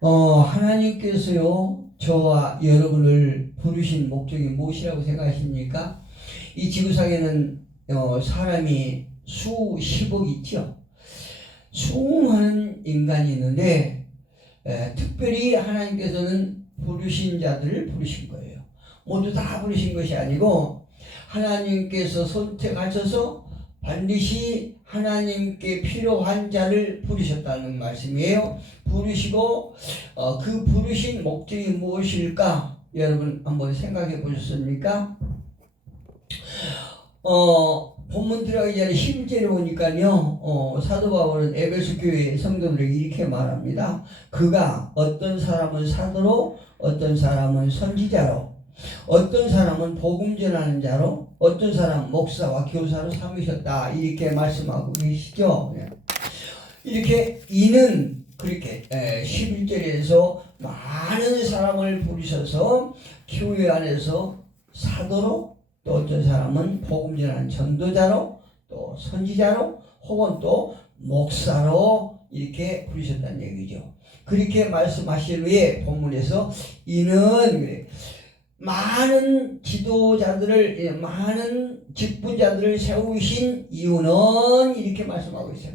하나님께서요, 저와 여러분을 부르신 목적이 무엇이라고 생각하십니까? 이 지구상에는 사람이 수십억 있죠. 수많은 인간이 있는데 특별히 하나님께서는 부르신 자들을 부르신 거예요. 모두 다 부르신 것이 아니고 하나님께서 선택하셔서 반드시 하나님께 필요한 자를 부르셨다는 말씀이에요. 부르시고 그 부르신 목적이 무엇일까? 여러분 한번 생각해 보셨습니까? 본문 들어가기 전에 11절에 보니까요, 사도 바울은 에베소 교회 성도들에게 이렇게 말합니다. 그가 어떤 사람은 사도로, 어떤 사람은 선지자로, 어떤 사람은 복음 전하는 자로, 어떤 사람은 목사와 교사로 삼으셨다. 이렇게 말씀하고 계시죠. 이렇게 이는 그렇게 11절에서 많은 사람을 부르셔서 교회 안에서 사도로, 또 어떤 사람은 복음 전하는 전도자로, 또 선지자로, 혹은 또 목사로 이렇게 부르셨다는 얘기죠. 그렇게 말씀하신 후에 본문에서 이는 많은 지도자들을, 많은 직분자들을 세우신 이유는 이렇게 말씀하고 있어요.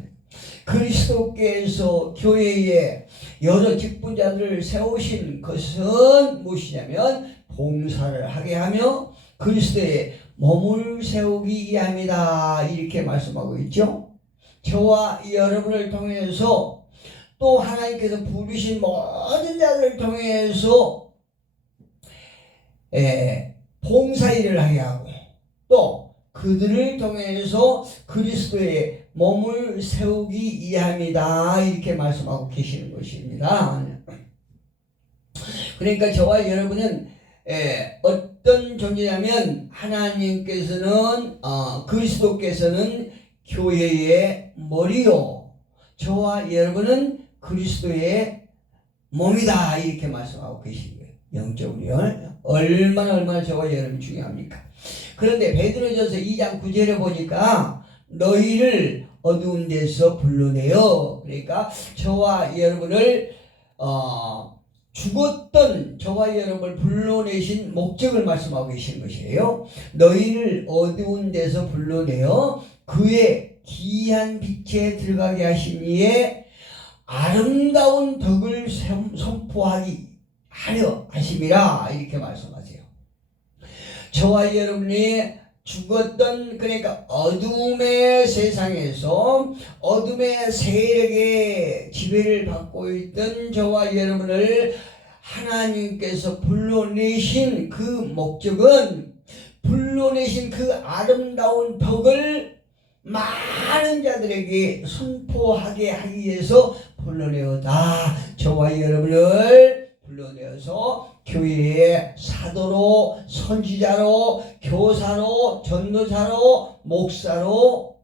그리스도께서 교회에 여러 직분자들을 세우신 것은 무엇이냐면 봉사를 하게 하며 그리스도의 몸을 세우기 위함이다. 이렇게 말씀하고 있죠. 저와 여러분을 통해서 또 하나님께서 부르신 모든 자들을 통해서 봉사일을 하게 하고 또 그들을 통해서 그리스도의 몸을 세우기 위함이다. 이렇게 말씀하고 계시는 것입니다. 그러니까 저와 여러분은 어떤 존재냐면 하나님께서는 그리스도께서는 교회의 머리요, 저와 여러분은 그리스도의 몸이다. 이렇게 말씀하고 계신 거예요. 영적으로요. 얼마나 저와 여러분이 중요합니까? 그런데 베드로전서 2장 9절에 보니까 너희를 어두운 데서 불러내어, 그러니까 저와 여러분을 죽었던 저와 여러분을 불러내신 목적을 말씀하고 계신 것이에요. 너희를 어두운 데서 불러내어 그의 귀한 빛에 들어가게 하시니에 아름다운 덕을 선포하기 하려 하심이라. 이렇게 말씀하세요. 저와 여러분이 죽었던, 그러니까 어둠의 세상에서 어둠의 세력의 지배를 받고 있던 저와 여러분을 하나님께서 불러내신 그 목적은, 불러내신 그 아름다운 덕을 많은 자들에게 선포하게 하기 위해서 불러내었다. 저와 여러분을 불러내어서 교회의 사도로, 선지자로, 교사로, 전도자로, 목사로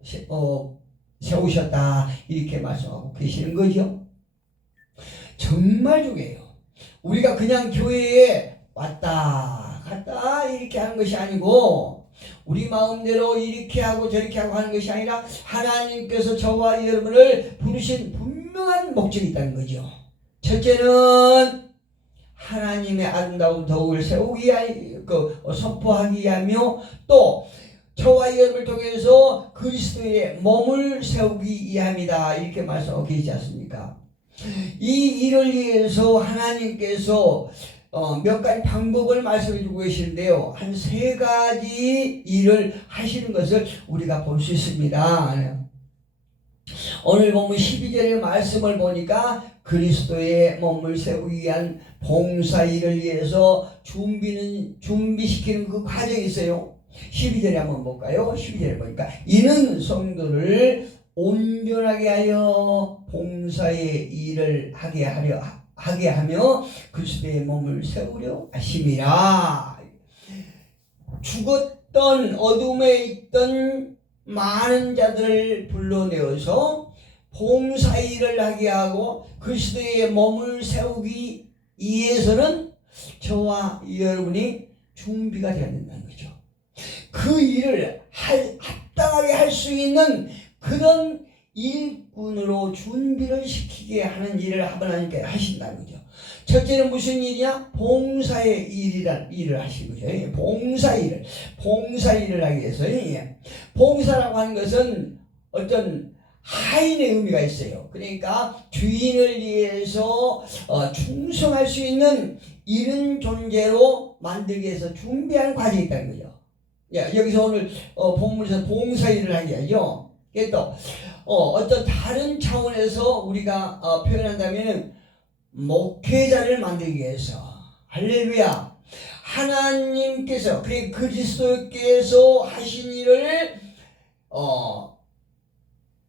세우셨다. 이렇게 말씀하고 계시는 거죠. 정말 중요해요. 우리가 그냥 교회에 왔다 갔다 이렇게 하는 것이 아니고 우리 마음대로 이렇게 하고 저렇게 하고 하는 것이 아니라 하나님께서 저와 여러분을 부르신 분명한 목적이 있다는 거죠. 첫째는 하나님의 아름다운 덕을 세우기 선포하기 위하며 또 저와 여러분을 통해서 그리스도의 몸을 세우기 위함이다. 이렇게 말씀하고 계시지 않습니까? 이 일을 위해서 하나님께서 몇 가지 방법을 말씀해 주고 계시는데요. 한 3가지 일을 하시는 것을 우리가 볼 수 있습니다. 오늘 보면 12절의 말씀을 보니까 그리스도의 몸을 세우기 위한 봉사일을 위해서 준비시키는 그 과정이 있어요. 12절에 한번 볼까요? 12절에 보니까 이는 성도를 온전하게 하여 봉사의 일을 하게 하며 그리스도의 몸을 세우려 하심이라. 죽었던 어둠에 있던 많은 자들을 불러내어서 봉사일을 하게 하고 그리스도의 몸을 세우기 위해서는 저와 여러분이 준비가 되어야 된다는 거죠. 그 일을 합당하게 할 수 있는 그런 일꾼으로 준비를 시키게 하는 일을 하나님께 하신다는 거죠. 첫째는 무슨 일이냐? 봉사의 일을 하신 거죠. 봉사 일을 하기 위해서. 봉사라고 하는 것은 어떤 하인의 의미가 있어요. 그러니까 주인을 위해서 충성할 수 있는 이런 존재로 만들기 위해서 준비하는 과정이 있다는 거죠. 여기서 오늘 본문에서 봉사 일을 하게 하죠. 또 어떤 다른 차원에서 우리가 표현한다면 목회자를 만들기 위해서, 할렐루야, 하나님께서 그리스도께서 하신 일을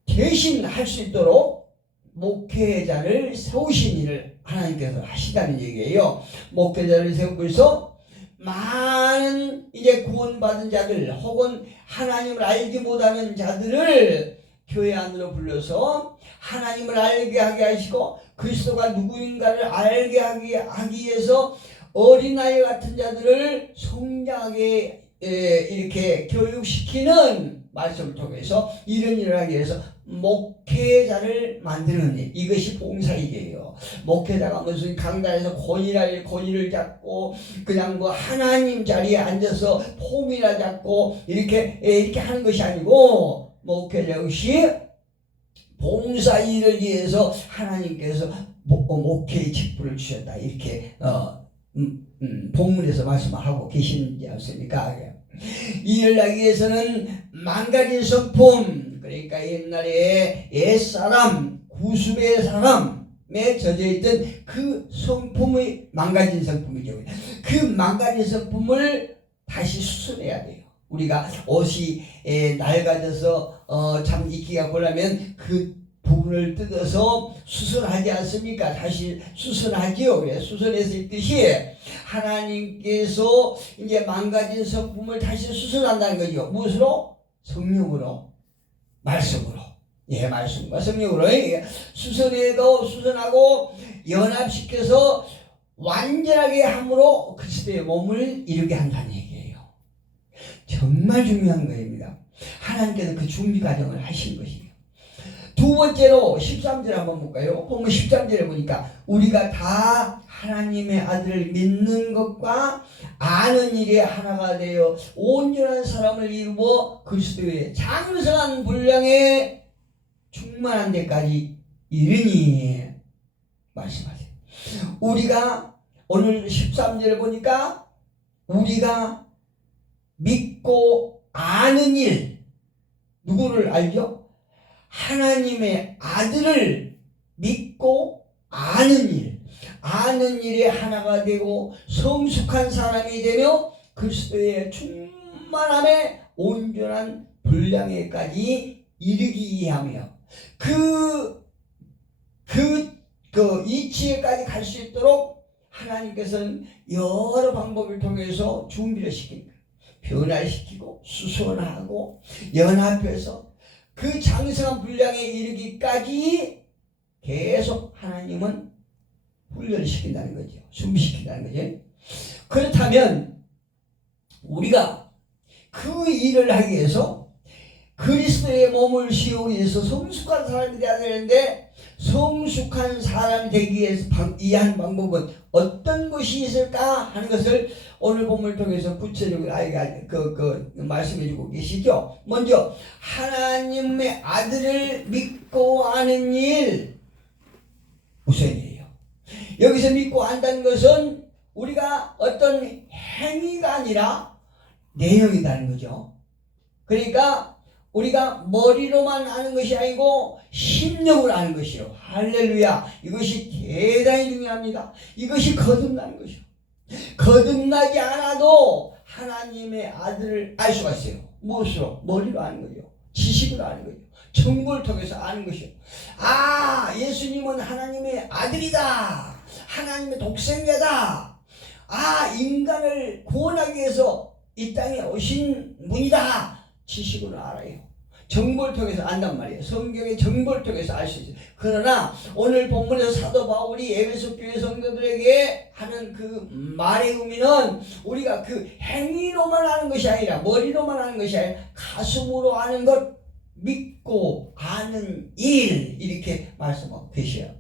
대신 할 수 있도록 목회자를 세우신 일을 하나님께서 하시다는 얘기예요. 목회자를 세우고서 많은 이제 구원받은 자들 혹은 하나님을 알지 못하는 자들을 교회 안으로 불러서 하나님을 알게 하게 하시고 그리스도가 누구인가를 알게 하기 위해서 어린아이 같은 자들을 성장하게 이렇게 교육시키는 말씀을 통해서 이런 일을 하기 위해서 목회자를 만드는 일, 이것이 봉사일이에요. 목회자가 무슨 강단에서 권위를 잡고 그냥 뭐 하나님 자리에 앉아서 폼이나 잡고 이렇게 하는 것이 아니고, 목회자 역시 봉사 일을 위해서 하나님께서 목회의 직분을 주셨다, 이렇게 본문에서 말씀하고 계시지 않습니까? 일을 하기 위해서는 망가진 성품, 그러니까 옛날에 옛사람, 구습의 사람에 젖어있던 그 성품의 망가진 성품이죠. 그 망가진 성품을 다시 수술해야 돼요. 우리가 옷이 낡아져서 참 입기가 곤란하면 그 부분을 뜯어서 수술하지 않습니까? 다시 수술하지요. 수술해서 입듯이 하나님께서 이제 망가진 성품을 다시 수술한다는 거죠. 무엇으로? 성령으로, 말씀으로. 말씀과 성령으로 수술해도 수술하고 연합시켜서 완전하게 함으로 그리스도의 몸을 이루게 한다는 얘기예요. 정말 중요한 거입니다. 하나님께서 그 준비 과정을 하신 것이에요. 두 번째로 13절 한번 볼까요? 보면 13절에 보니까 우리가 다 하나님의 아들을 믿는 것과 아는 일에 하나가 되어 온전한 사람을 이루어 그리스도의 장성한 분량에 충만한 데까지 이르니 말씀하세요. 우리가 오늘 13절에 보니까 우리가 믿고 아는 일, 누구를 알죠? 하나님의 아들을 믿고 아는 일에 하나가 되고 성숙한 사람이 되며 그리스도의 충만함에 온전한 분량에까지 이르기 위하며 그 이치에까지 갈 수 있도록 하나님께서는 여러 방법을 통해서 준비를 시킵니다. 변화시키고 수선하고 연합해서 그 장성한 분량에 이르기까지 계속 하나님은 훈련을 시킨다는 거죠. 준비시킨다는 거죠. 그렇다면 우리가 그 일을 하기 위해서 그리스도의 몸을 씌우기 위해서 성숙한 사람이 되어야 되는데, 성숙한 사람이 되기 위해서 이한 방법은 어떤 것이 있을까 하는 것을 오늘 본문을 통해서 구체적으로 말씀해 주고 계시죠. 먼저 하나님의 아들을 믿고 아는 일 우선이에요. 여기서 믿고 안다는 것은 우리가 어떤 행위가 아니라 내용이라는 거죠. 그러니까 우리가 머리로만 아는 것이 아니고 심령으로 아는 것이요. 할렐루야. 이것이 대단히 중요합니다. 이것이 거듭나는 것이요. 거듭나지 않아도 하나님의 아들을 알 수가 있어요. 무엇으로? 머리로 아는 거죠. 지식으로 아는 거죠. 정보를 통해서 아는 것이요. 아, 예수님은 하나님의 아들이다. 하나님의 독생자다. 아, 인간을 구원하기 위해서 이 땅에 오신 분이다. 지식으로 알아요. 정보를 통해서 안단 말이에요. 성경의 정보를 통해서 알 수 있어요. 그러나 오늘 본문에서 사도 바울이 에베소 교회 성도들에게 하는 그 말의 의미는 우리가 그 행위로만 아는 것이 아니라, 머리로만 아는 것이 아니라 가슴으로 아는 것, 믿고 아는 일 이렇게 말씀하고 계셔요.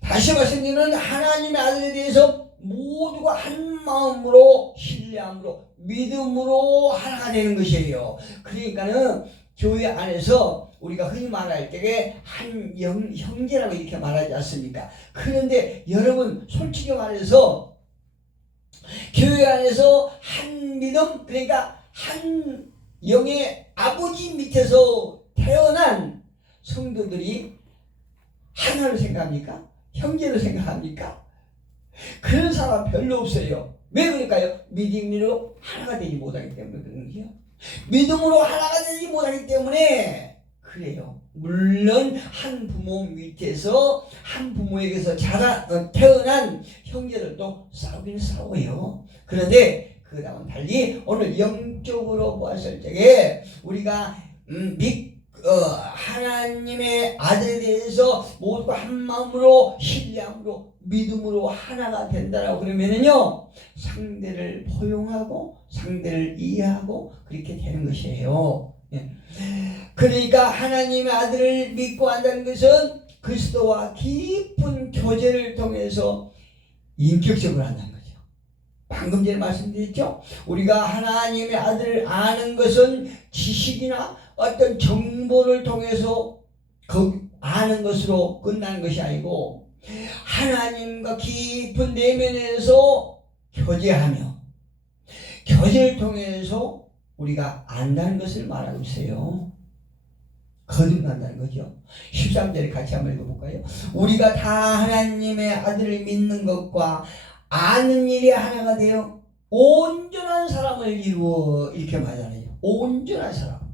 다시 말씀드리면 하나님의 아들에 대해서 모두가 한 마음으로 신뢰함으로 믿음으로 하나가 되는 것이에요. 그러니까는 교회 안에서 우리가 흔히 말할 때에 한 형제라고 이렇게 말하지 않습니까? 그런데 여러분 솔직히 말해서 교회 안에서 한 믿음, 그러니까 한 영의 아버지 밑에서 태어난 성도들이 하나를 생각합니까? 형제를 생각합니까? 그런 사람 별로 없어요. 왜 그럴까요? 믿음으로 하나가 되지 못하기 때문에 그런 거죠. 믿음으로 하나가 되지 못하기 때문에 그래요. 물론 한 부모 밑에서 한 부모에게서 태어난 형제들도 싸우긴 싸워요. 그런데 그다음은 달리 오늘 영적으로 보았을 적에 우리가 하나님의 아들에 대해서 모두가 한 마음으로 신뢰함으로 믿음으로 하나가 된다라고 그러면은요 상대를 포용하고 상대를 이해하고 그렇게 되는 것이에요. 그러니까 하나님의 아들을 믿고 한다는 것은 그리스도와 깊은 교제를 통해서 인격적으로 한다는 거죠. 방금 전에 말씀드렸죠. 우리가 하나님의 아들을 아는 것은 지식이나 어떤 정보를 통해서 아는 것으로 끝나는 것이 아니고 하나님과 깊은 내면에서 교제하며 교제를 통해서 우리가 안다는 것을 말하고 있어요. 거듭난다는 거죠. 13절에 같이 한번 읽어볼까요? 우리가 다 하나님의 아들을 믿는 것과 아는 일이 하나가 되어 온전한 사람을 이루어 이렇게 말하잖아요. 온전한 사람.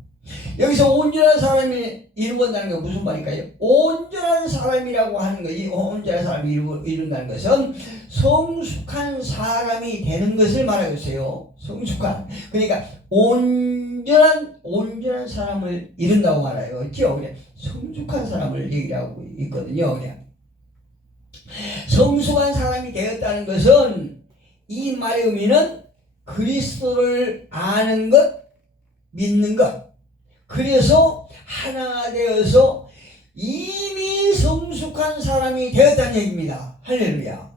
여기서 온전한 사람이 이루어진다는 건 무슨 말일까요? 온전한 사람이라고 하는 거, 이 온전한 사람이 이룬다는 것은 성숙한 사람이 되는 것을 말하고 있어요. 성숙한. 그러니까 온전한 사람을 이룬다고 말해요. 그렇죠? 그냥 성숙한 사람을 얘기하고 있거든요. 그냥 성숙한 사람이 되었다는 것은 이 말의 의미는 그리스도를 아는 것, 믿는 것. 그래서 하나가 되어서 이미 성숙한 사람이 되었다는 얘기입니다. 할렐루야.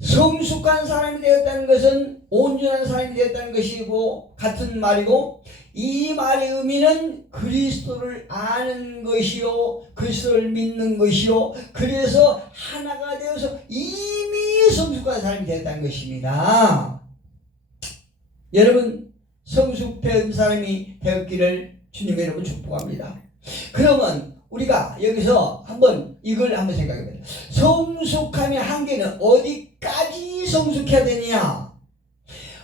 성숙한 사람이 되었다는 것은 온전한 사람이 되었다는 것이고 같은 말이고 이 말의 의미는 그리스도를 아는 것이요 그리스도를 믿는 것이요 그래서 하나가 되어서 이미 성숙한 사람이 되었다는 것입니다. 여러분 성숙된 사람이 되었기를 주님 여러분 축복합니다. 그러면 우리가 여기서 이걸 한번 생각해봐요. 성숙함의 한계는 어디까지 성숙해야 되느냐?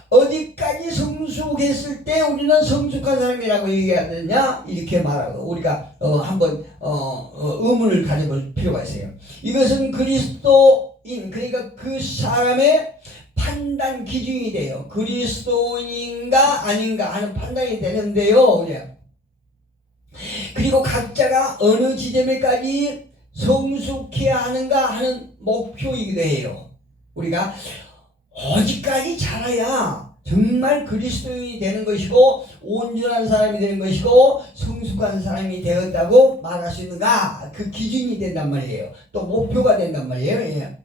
어디까지 성숙했을 때 우리는 성숙한 사람이라고 얘기해야 되느냐? 이렇게 말하고 우리가 한번 의문을 가져볼 필요가 있어요. 이것은 그리스도인 그러니까 그 사람의 판단 기준이 돼요. 그리스도인인가 아닌가 하는 판단이 되는데요. 그리고 각자가 어느 지점에까지 성숙해야 하는가 하는 목표이기도 해요. 우리가 어디까지 자라야 정말 그리스도인이 되는 것이고 온전한 사람이 되는 것이고 성숙한 사람이 되었다고 말할 수 있는가? 그 기준이 된단 말이에요. 또 목표가 된단 말이에요.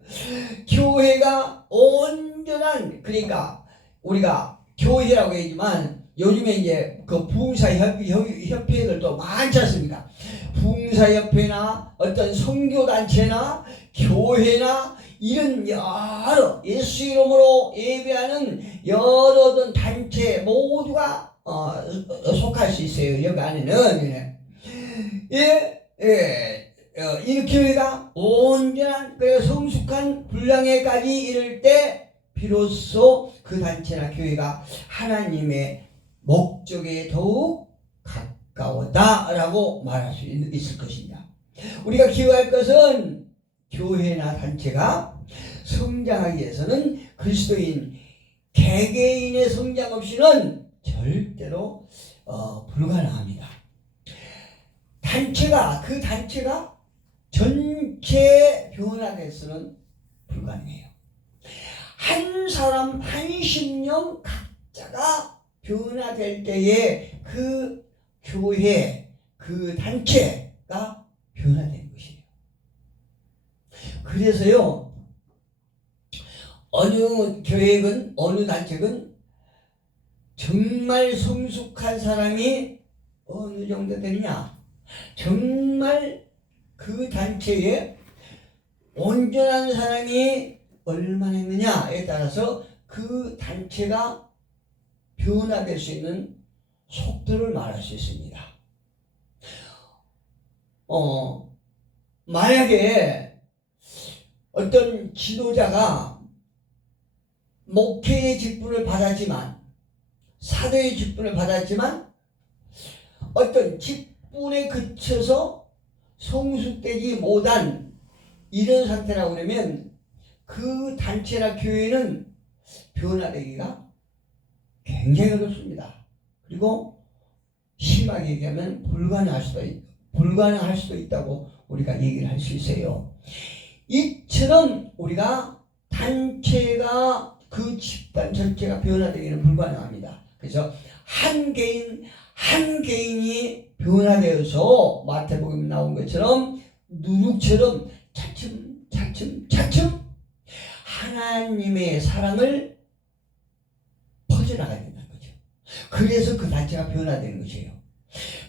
교회가 온전한 그러니까 우리가 교회라고 하지만 요즘에 이제 그 부흥사협회들도 많지 않습니까? 부흥사협회나 어떤 선교단체나 교회나 이런 여러 예수 이름으로 예배하는 여러 단체 모두가 속할 수 있어요. 여기 안에는 이 교회가 온전한 성숙한 분량에까지 이를 때 비로소 그 단체나 교회가 하나님의 목적에 더욱 가까웠다라고 말할 수 있을 것입니다. 우리가 기억할 것은 교회나 단체가 성장하기 위해서는 그리스도인 개개인의 성장 없이는 절대로 불가능합니다. 그 단체가 전체 변화돼서는 불가능해요. 한 사람 한 심령 각자가 변화될 때에 그 교회 그 단체가 변화되는 것이에요. 그래서요, 어느 교회건 어느 단체건 정말 성숙한 사람이 어느 정도 되느냐, 정말 그 단체에 온전한 사람이 얼마나 있느냐에 따라서 그 단체가 변화될 수 있는 속도를 말할 수 있습니다. 만약에 어떤 지도자가 목회의 직분을 받았지만, 사도의 직분을 받았지만 어떤 직분에 그쳐서 성숙되지 못한 이런 상태라고 그러면 그 단체나 교회는 변화되기가 굉장히 어렵습니다. 그리고 심하게 얘기하면 불가능할 수도 있다고 우리가 얘기를 할 수 있어요. 이처럼 우리가 단체가 그 집단 전체가 변화되기는 불가능합니다. 그래서 한 개인이 변화되어서 마태복음에 나온 것처럼 누룩처럼 차츰 하나님의 사랑을 퍼져나가야 된다는 거죠. 그래서 그 단체가 변화되는 것이에요.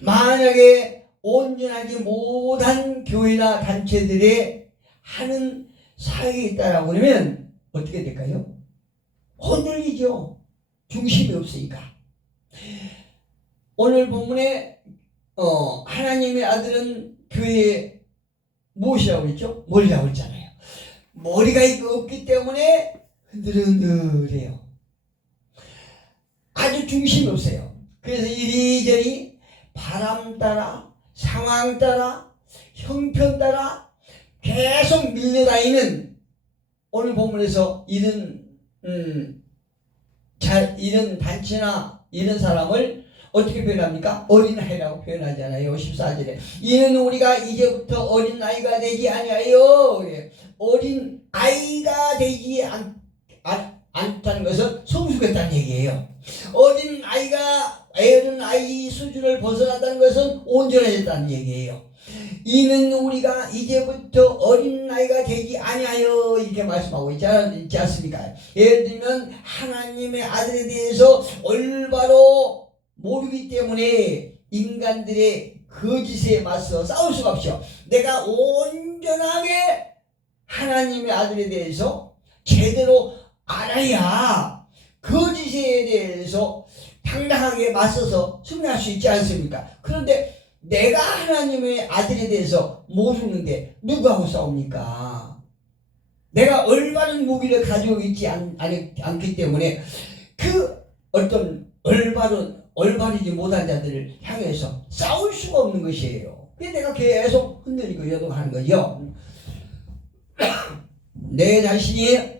만약에 온전하지 못한 교회나 단체들의 하는 사역이 있다라고 그러면 어떻게 될까요? 흔들리죠. 중심이 없으니까. 오늘 본문에 하나님의 아들은 교회에 무엇이라고 했죠? 머리라고 했잖아요. 머리가 없기 때문에 흔들흔들해요. 아주 중심이 없어요. 그래서 이리저리 바람 따라, 상황 따라, 형편 따라 계속 밀려다니는, 오늘 본문에서 이런 단체나 이런 사람을 어떻게 표현합니까? 어린아이라고 표현하잖아요. 14절에 이는 우리가 이제부터 어린아이가 되지 아니하여. 어린아이가 되지 않다는 것은 성숙했다는 얘기예요. 어린아이 수준을 벗어났다는 것은 온전해졌다는 얘기예요. 이는 우리가 이제부터 어린아이가 되지 아니하여, 이렇게 말씀하고 있지 않습니까? 예를 들면 하나님의 아들에 대해서 올바로 모르기 때문에 인간들의 거짓에 맞서 싸울 수가 없죠. 내가 온전하게 하나님의 아들에 대해서 제대로 알아야 거짓에 대해서 당당하게 맞서서 승리할 수 있지 않습니까? 그런데 내가 하나님의 아들에 대해서 모르는데 누구하고 싸웁니까? 내가 올바른 무기를 가지고 있지 않기 때문에 그 어떤 올바르지 못한 자들을 향해서 싸울 수가 없는 것이에요. 그래서 내가 계속 흔들리고 여동하는 거죠. 내 자신이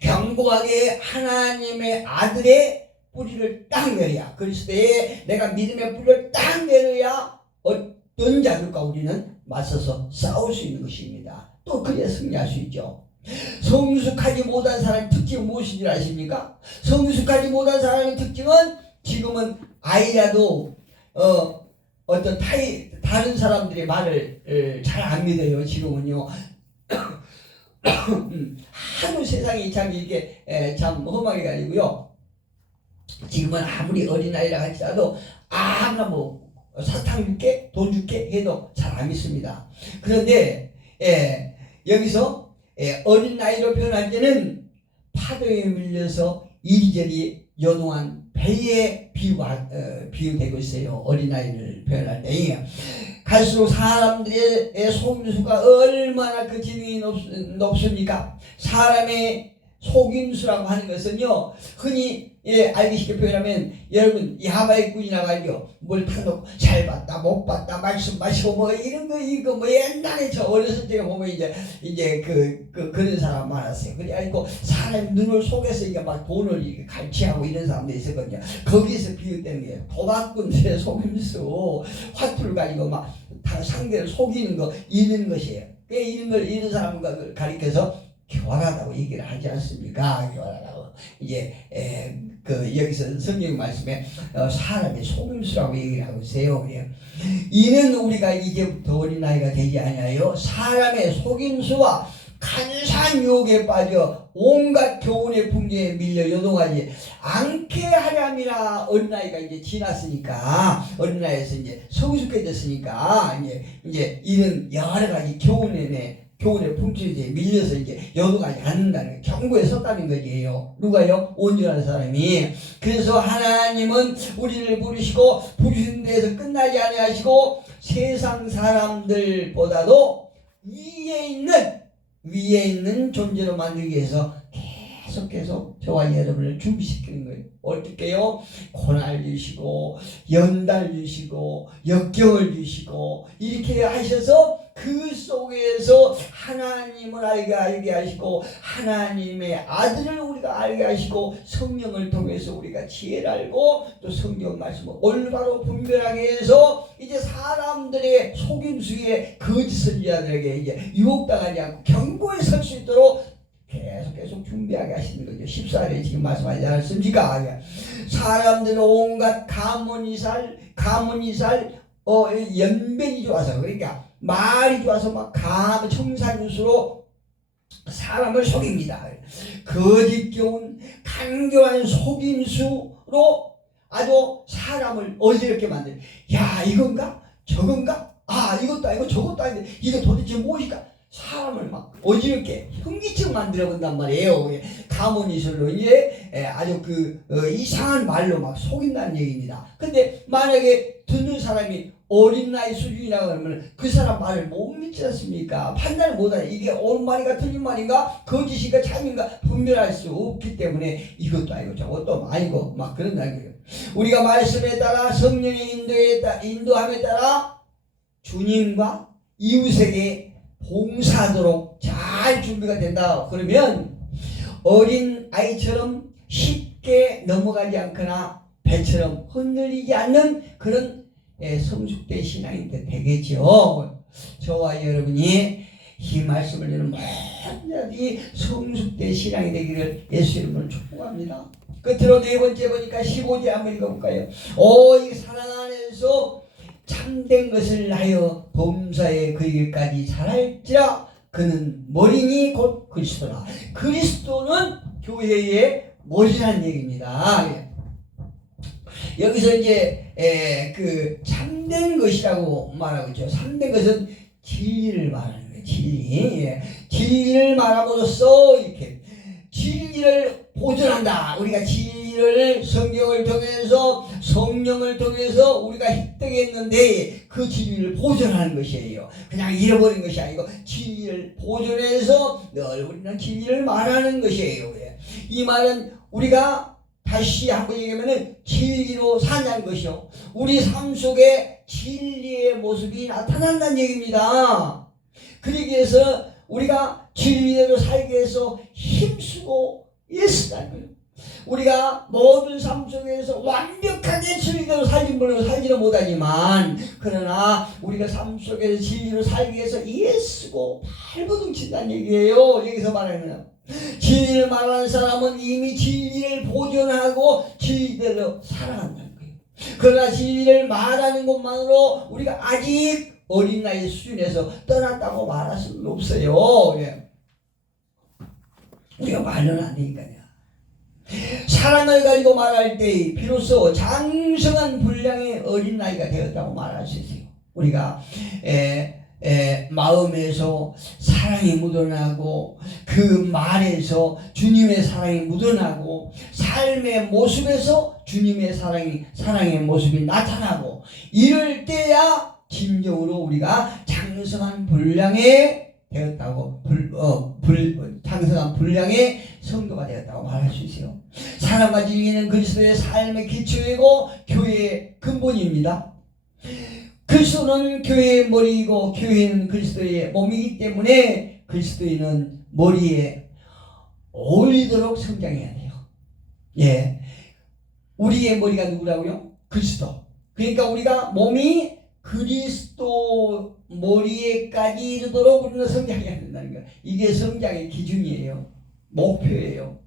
견고하게 하나님의 아들의 뿌리를 딱 내려야, 그리스도의 내가 믿음의 뿌리를 딱 내려야 어떤 자들과 우리는 맞서서 싸울 수 있는 것입니다. 또 그래야 승리할 수 있죠. 성숙하지 못한 사람의 특징은 무엇인지 아십니까? 성숙하지 못한 사람의 특징은 지금은 아이라도 어떤 다른 사람들의 말을 잘 안 믿어요. 지금은요. 하도 세상이 참 이게 참 험하게 가지고요. 지금은 아무리 어린아이라 할지라도 아무나 사탕 줄게 돈 줄게 해도 잘 안 믿습니다. 그런데 여기서 어린아이로 표현할 때는 파도에 밀려서 이리저리 요동한 배에 비유되고 있어요. 어린아이를 표현할 때. 갈수록 사람들의 속임수가 얼마나 그 지능이 높습니까? 사람의 속임수라고 하는 것은요, 흔히 알기 쉽게 표현하면, 여러분 야바이 꾼이라고 알죠? 뭘 타놓고 잘 봤다 못 봤다 말씀 마시고 이런 거 이거 옛날에 저 어렸을 때 보면 이제 그런 사람 많았어요. 그래가지고 사람 눈을 속에서 이게 막 돈을 이렇게 갈취하고 이런 사람도 있었거든요. 거기에서 비유되는 게 도박꾼들의 속임수, 화투를 가지고 막 상대를 속이는 거, 이런 것이에요. 이런 사람을 가리켜서 교활하다고 얘기를 하지 않습니까? 교활하다고. 이제 여기서 성경 말씀에 사람의 속임수라고 얘기를 하고 있어요. 이는 우리가 이제부터 어린아이가 되지 아니하여 사람의 속임수와 간사한 유혹에 빠져 온갖 교훈의 풍조에 밀려 요동하지 않게 하려함이라. 어린아이가 이제 지났으니까, 어린아이에서 이제 성숙해졌으니까 이제 이는 여러 가지 교훈의 풍조에 밀려서 이제 요동하지 않는다는 경고에 섰다는 거지요. 누가요? 온전한 사람이. 그래서 하나님은 우리를 부르시고 부르신 데에서 끝나지 아니하시고 세상 사람들보다도 위에 있는 존재로 만들기 위해서 계속 저와 여러분을 준비시키는 거예요. 어떻게요? 고난을 주시고 연단을 주시고 역경을 주시고 이렇게 하셔서 그 속에서 하나님을 알게 하시고 하나님의 아들을 우리가 알게 하시고 성령을 통해서 우리가 지혜를 알고 또 성경 말씀을 올바로 분별하게 해서 이제 사람들의 속임수에 거짓 선지자들에게 이제 유혹당하지 않고 경고에 설 수 있도록 계속 준비하게 하시는 거죠. 14절에 지금 말씀하지 않았습니까? 사람들은 온갖 가문이살 연변이 좋아서, 그러니까 말이 좋아서 막 청산유수로 사람을 속입니다. 거짓 교훈, 간교한 속임수로 아주 사람을 어지럽게 만드는. 야, 이건가? 저건가? 아, 이것도 아니고 저것도 아닌데 이거 도대체 무엇일까? 사람을 막 어지럽게 현기증 만들어 본단 말이에요. 가문이술로 이제 아주 이상한 말로 막 속인다는 얘기입니다. 근데 만약에 듣는 사람이 어린 나이 수준이라고 하면 그 사람 말을 못 믿지 않습니까? 판단을 못하냐. 이게 옳은 말인가 틀린 말인가 거짓인가 참인가 분별할 수 없기 때문에 이것도 아니고 저것도 아니고 막 그런다는 거예요. 우리가 말씀에 따라 성령의 인도함에 따라 주님과 이웃에게 봉사하도록 잘 준비가 된다. 그러면 어린 아이처럼 쉽게 넘어가지 않거나 배처럼 흔들리지 않는 그런 성숙된 신앙이 되겠죠. 저와 여러분이 이 말씀을 듣는 모든 자들이 성숙된 신앙이 되기를 예수 이름으로 축복합니다. 끝으로 네 번째 보니까 15절 한번 읽어볼까요? 이 사랑 안에서 참된 것을 하여 범사에 그에게까지 잘할지라. 그는 머리니 곧 그리스도라. 그리스도는 교회의 머리라는 얘기입니다. 여기서 이제 참된 것이라고 말하고 있죠. 참된 것은 진리를 말하는 거예요. 진리를 말함으로써 이렇게 진리를 보존한다. 우리가 진리를 성경을 통해서 성령을 통해서 우리가 획득했는데 그 진리를 보존하는 것이에요. 그냥 잃어버린 것이 아니고 진리를 보존해서 늘 우리는 진리를 말하는 것이에요. 이 말은 우리가 다시 한번 얘기하면 진리로 사는 것이요. 우리 삶 속에 진리의 모습이 나타난다는 얘기입니다. 그러기 위해서 우리가 진리대로 살기 위해서 힘쓰고 애쓰다는 거예요. 우리가 모든 삶 속에서 완벽하게 진리대로 살지는 못하지만 그러나 우리가 삶 속에서 진리로 살기 위해서 애쓰고 발버둥 친다는 얘기예요. 여기서 말하는 진리를 말하는 사람은 이미 진리를 보존하고 진리대로 살아간다는 거예요. 그러나 진리를 말하는 것만으로 우리가 아직 어린 나이 수준에서 떠났다고 말할 수는 없어요. 우리가 말로는 안 되니까요. 사랑을 가지고 말할 때 비로소 장성한 분량의 어린 나이가 되었다고 말할 수 있어요. 우리가 마음에서 사랑이 묻어나고 그 말에서 주님의 사랑이 묻어나고 삶의 모습에서 주님의 사랑의 모습이 나타나고 이럴 때야 진정으로 우리가 장성한 분량의 되었다고 장성한 분량의 성도가 되었다고 말할 수 있어요. 사랑과 진리는 그리스도의 삶의 기초이고 교회의 근본입니다. 그리스도는 교회의 머리이고 교회는 그리스도의 몸이기 때문에 그리스도인은 머리에 어울리도록 성장해야 돼요. 우리의 머리가 누구라고요? 그리스도. 그러니까 우리가 몸이 그리스도 머리에까지 이르도록 우리는 성장해야 된다는 거예요. 이게 성장의 기준이에요. 목표예요.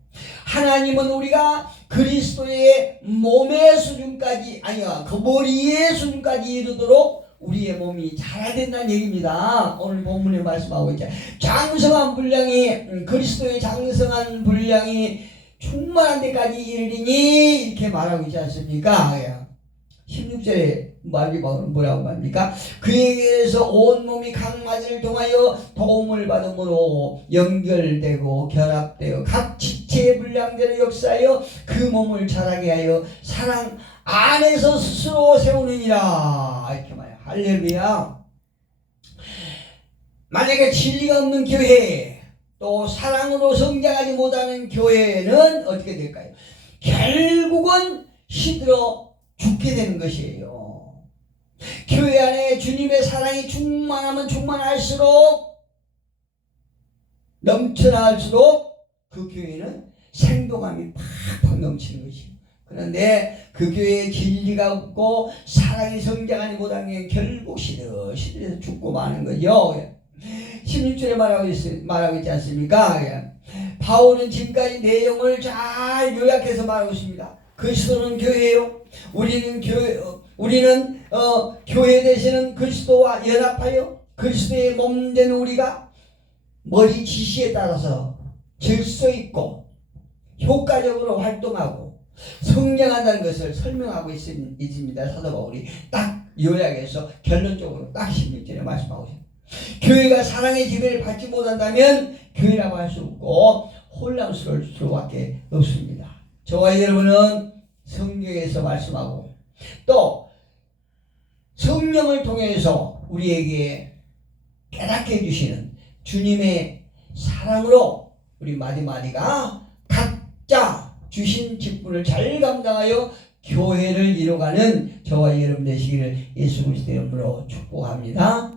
하나님은 우리가 그리스도의 몸의 수준까지, 아니야, 그 머리의 수준까지 이르도록 우리의 몸이 자라야 된다는 얘기입니다. 오늘 본문에 말씀하고 있죠. 장성한 분량이, 그리스도의 장성한 분량이 충만한 데까지 이르리니 이렇게 말하고 있지 않습니까? 16절에 뭐라고 말합니까? 그에게서 온몸이 각마디를 통하여 도움을 받음으로 연결되고 결합되어 각 지체의 분량대로 역사하여 그 몸을 자라게 하여 사랑 안에서 스스로 세우느니라. 이렇게 말해요. 할렐루야. 만약에 진리가 없는 교회, 또 사랑으로 성장하지 못하는 교회는 어떻게 될까요? 결국은 시들어 죽게 되는 것이에요. 교회 안에 주님의 사랑이 충만하면 충만할수록, 넘쳐날수록 그 교회는 생동함이 팍팍 넘치는 것이에요. 그런데 그 교회에 진리가 없고 사랑이 성장하지 못하는 게 결국 시들해서 죽고 마는 거죠. 16절에 말하고 있지 않습니까? 바울은 지금까지 내용을 잘 요약해서 말하고 있습니다. 그리스도는 교회예요. 우리는 교회 되시는 그리스도와 연합하여 그리스도의 몸 된 우리가 머리 지시에 따라서 질서 있고 효과적으로 활동하고 성장한다는 것을 설명하고 있습니다. 사도 바울이 딱 요약해서 결론적으로 딱 16절에 말씀하고 있습니다. 교회가 사랑의 지배를 받지 못한다면 교회라고 할 수 없고 혼란스러울 수밖에 없습니다. 저와 여러분은 성경에서 말씀하고 또 성령을 통해서 우리에게 깨닫게 해주시는 주님의 사랑으로 우리 마디마디가 각자 주신 직분을 잘 감당하여 교회를 이뤄가는 저와 여러분 되시기를 예수 그리스도의 이름으로 축복합니다.